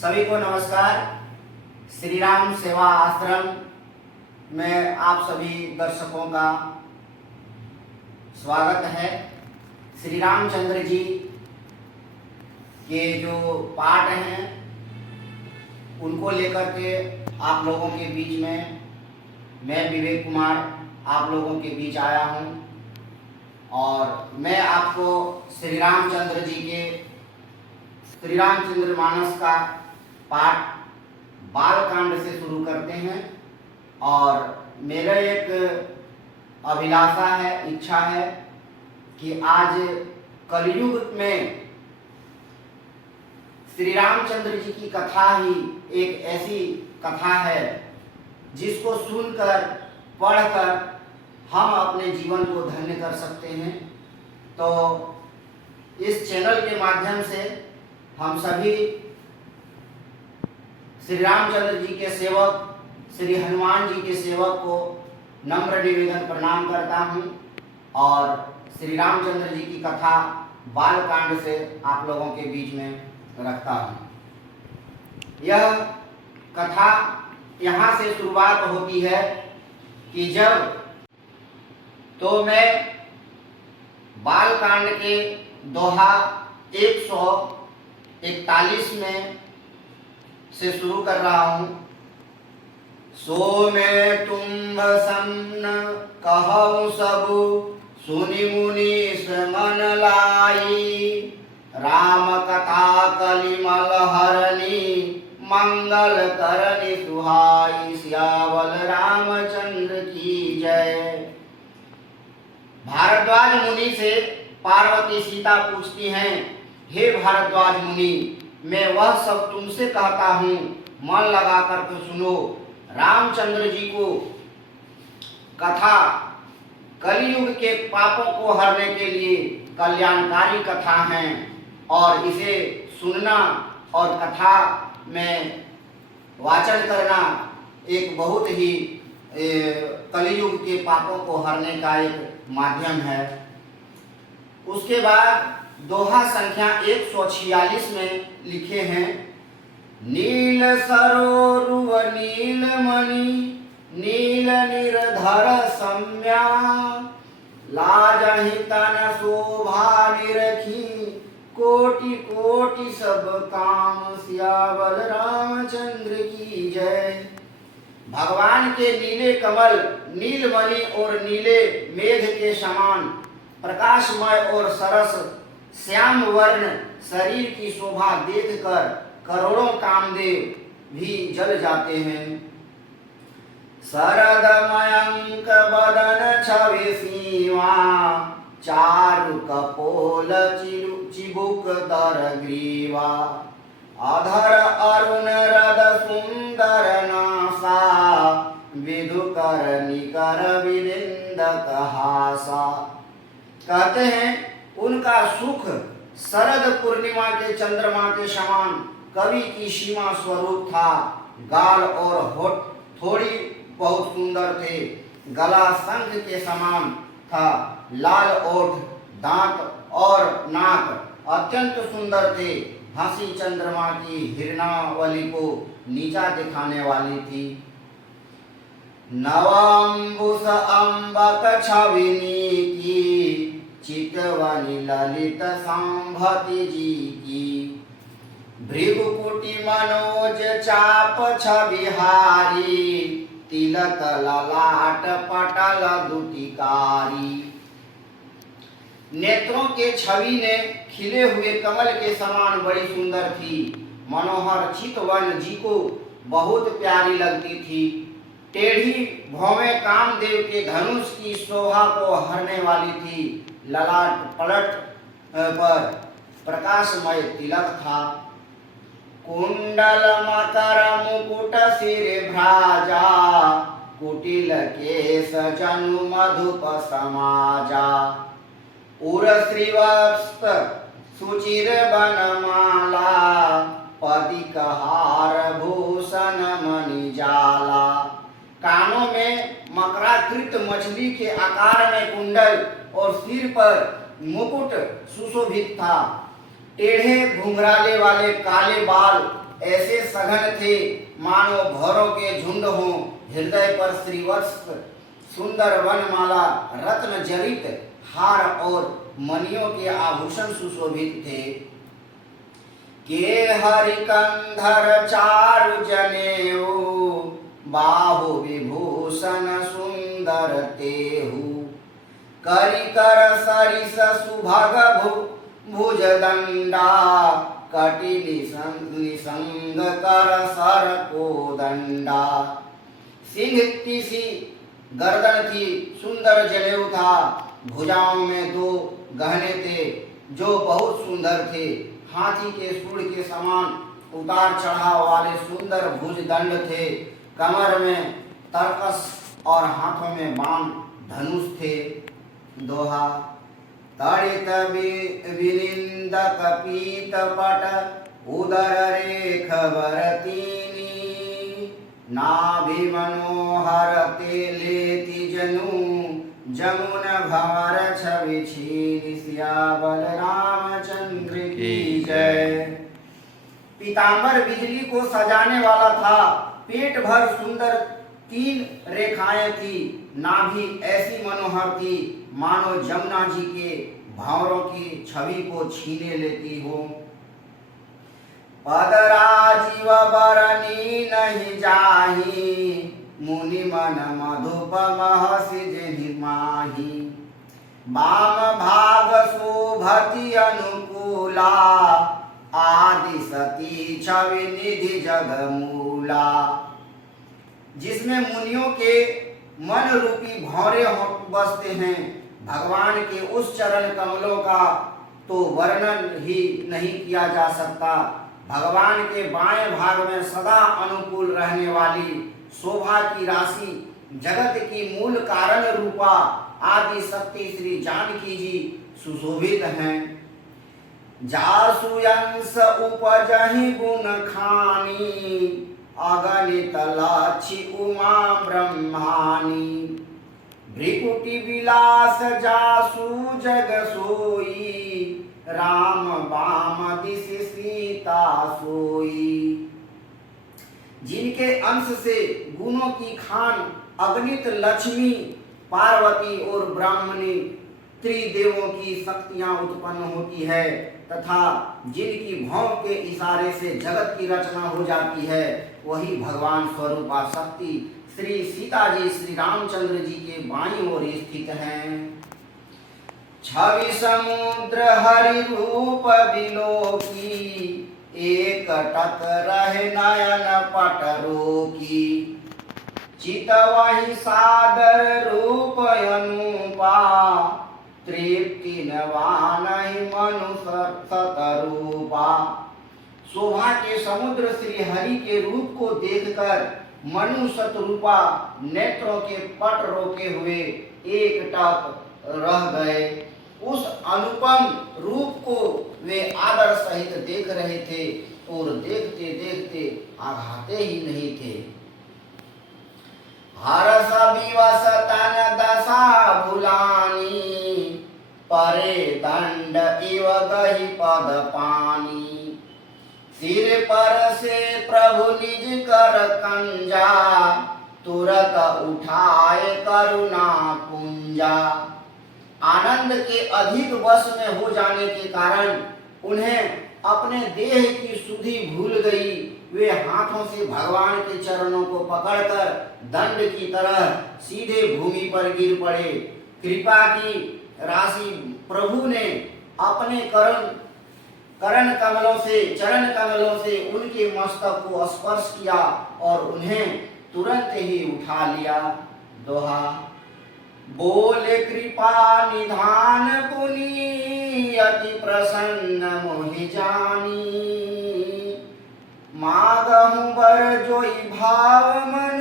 सभी को नमस्कार। श्री राम सेवा आश्रम में आप सभी दर्शकों का स्वागत है। श्री रामचंद्र जी के जो पाठ हैं उनको लेकर के आप लोगों के बीच में मैं विवेक कुमार आप लोगों के बीच आया हूं और मैं आपको श्री रामचंद्र जी के श्री रामचंद्र मानस का पाठ बालकांड से शुरू करते हैं। और मेरा एक अभिलाषा है, इच्छा है कि आज कलयुग में श्री रामचंद्र जी की कथा ही एक ऐसी कथा है जिसको सुनकर पढ़कर हम अपने जीवन को धन्य कर सकते हैं। तो इस चैनल के माध्यम से हम सभी श्री रामचंद्र जी के सेवक श्री हनुमान जी के सेवक को नम्र निवेदन प्रणाम करता हूं और श्री रामचंद्र जी की कथा बालकांड से आप लोगों के बीच में रखता हूं। यह कथा यहाँ से शुरुआत होती है कि जब तो मैं बालकांड के दोहा 141 में से शुरू कर रहा हूं। सो मैं तुम सम्न कहु सबु सुनि मुनीस मन लाई राम कथा कलिमल हरणी मंगल करनी सुहाई सियावल रामचंद्र की जय। भारद्वाज मुनि से पार्वती सीता पूछती हैं, हे भारद्वाज मुनि, मैं वह सब तुमसे कहता हूँ, मन लगा कर के सुनो। रामचंद्र जी को कथा कलयुग के पापों को हरने के लिए कल्याणकारी कथा है और इसे सुनना और कथा में वाचन करना एक बहुत ही कलयुग के पापों को हरने का एक माध्यम है। उसके बाद दोहा संख्या 146 में लिखे हैं, नील सरोरुव नील मणि नील निर्धर सम्या लाजहि तन शोभा निरखी कोटि कोटि सब काम सियावल रामचंद्र की जय। भगवान के नीले कमल नीलमणि और नीले मेघ के समान प्रकाशमय और सरस श्याम वर्ण शरीर की शोभा देखकर करोड़ों कामदेव भी जल जाते हैं। शरद मयंक बदन छवि सीमा चारु कपोल चिबुक दर ग्रीवा अधर अरुण रद सुंदर नासा विधु कर निकर विरिंद कहासा। कहते हैं उनका सुख शरद पूर्णिमा के चंद्रमा के समान कवि की सीमा स्वरूप था। गाल और होठ थोड़ी बहुत सुंदर थे, गला शंख के समान था, लाल ओठ दांत और नाक अत्यंत सुंदर थे। हंसी चंद्रमा की हिरणावली को नीचा दिखाने वाली थी। नवंबुस अम्बक छविनी की चितवनी ललित सांभति जी की भृगुकुटी मनोज चाप छविहारी तिलक ललाट पटल दुटिकारी। नेत्रों के छवि ने खिले हुए कमल के समान बड़ी सुंदर थी। मनोहर चितवन जी को बहुत प्यारी लगती थी। टेढ़ी भौवें कामदेव के धनुष की शोभा को हरने वाली थी। ललाट पलट पर प्रकाशमय तिलक था। कुंडल मकर मुकुट सिर भ्राजा कुटिल केश जनु मधुप समाजा उर श्रीवत्स सुचिर बनमाला पदिक हार भूषण मणिजाला। कानों में मकराकृत मछली के आकार में कुंडल और सिर पर मुकुट सुशोभित था। टेढ़े घुंघराले वाले काले बाल ऐसे सघन थे मानो भौरों के झुंड हों। हृदय पर श्रीवत्स सुंदर वनमाला, रत्न जड़ित हार और मणियों के आभूषण सुशोभित थे। के हरिकंधर चारु जनेऊ, बाहु विभूषण सुंदर तेहु। करि कर सरिस सुभग भुज दंडा, कटि निसंग कर सर को दंडा। सिंह की सी गर्दन थी, सुंदर जनेऊ था, भुजाओं में 2 गहने थे जो बहुत सुंदर थे। हाथी के सूंड के समान उतार चढ़ाव वाले सुंदर भुज दंड थे। कमर में तरकस और हाथों में बाण धनुष थे। दोहा। तड़ित विनिंदक पीत पट, उदर रेख बरतीनी। नाभि मनोहर ते लेति जनु, जमुन भंवर छवि छीनि। सियावर रामचंद्र की जय। पीतांबर बिजली को सजाने वाला था। पेट भर सुंदर 3 रेखाएं थी। नाभि ऐसी मनोहर थी मानो जमुना जी के भंवरों की छवि को छीने लेती हो। पदराजीव बरनी नहीं जाही, मुनि मन मधुप महसि जिहि माही। वाम भाग शोभति अनुकूला, आदि सती छवि निधि जगमूला। जिसमें मुनियों के मन रूपी भौरे बसते हैं। भगवान के उस चरण कमलों का तो वर्णन ही नहीं किया जा सकता। भगवान के बाएं भाग में सदा अनुकूल रहने वाली शोभा की राशि, जगत की मूल कारण रूपा आदि शक्ति श्री जानकी जी सुशोभित हैं। जासु यंस उपजहि गुण खानी, अगणित लाछि उमा ब्रह्मानी। भ्रिकुटि विलास जासु जग सोई, राम बाम दिसि सीता सोई। जिनके अंश से गुणों की खान अगणित लक्ष्मी, पार्वती और ब्राह्मणी त्रिदेवों की शक्तियां उत्पन्न होती है, तथा जिनकी भौं के इशारे से जगत की रचना हो जाती है, वही भगवान स्वरूपा शक्ति श्री सीता जी श्री रामचंद्र जी के बाईं ओर स्थित हैं। छवि समुद्र हरि रूप बिलोकी, एक टक रहे नयन पट रोकी। चितवहि सादर रूप अनुपा, तृप्ति नवानहि मनु सतरूपा। शोभा के समुद्र श्री हरि के रूप को देखकर मनु शतरूपा नेत्रों के पट रोके हुए एक टक रह गए। उस अनुपम रूप को वे आदर सहित देख रहे थे और देखते देखते आघाते ही नहीं थे। हरस विवश तन दशा भुलानी, परे दंड इव गहि पद पानी। सिर पर से प्रभु निज कर कंजा, तुरत उठाए करुणा पुंजा। आनंद के अधिक वश में हो जाने के कारण उन्हें अपने देह की सुधि भूल गई। वे हाथों से भगवान के चरणों को पकड़कर दंड की तरह सीधे भूमि पर गिर पड़े। कृपा की राशि प्रभु ने अपने चरण कमलों से उनके मस्तक को स्पर्श किया और उन्हें तुरंत ही उठा लिया। दोहा। बोले कृपा निधान पुनि, अति प्रसन्न मोहि जानी। मागहु बर जोई भाव मन,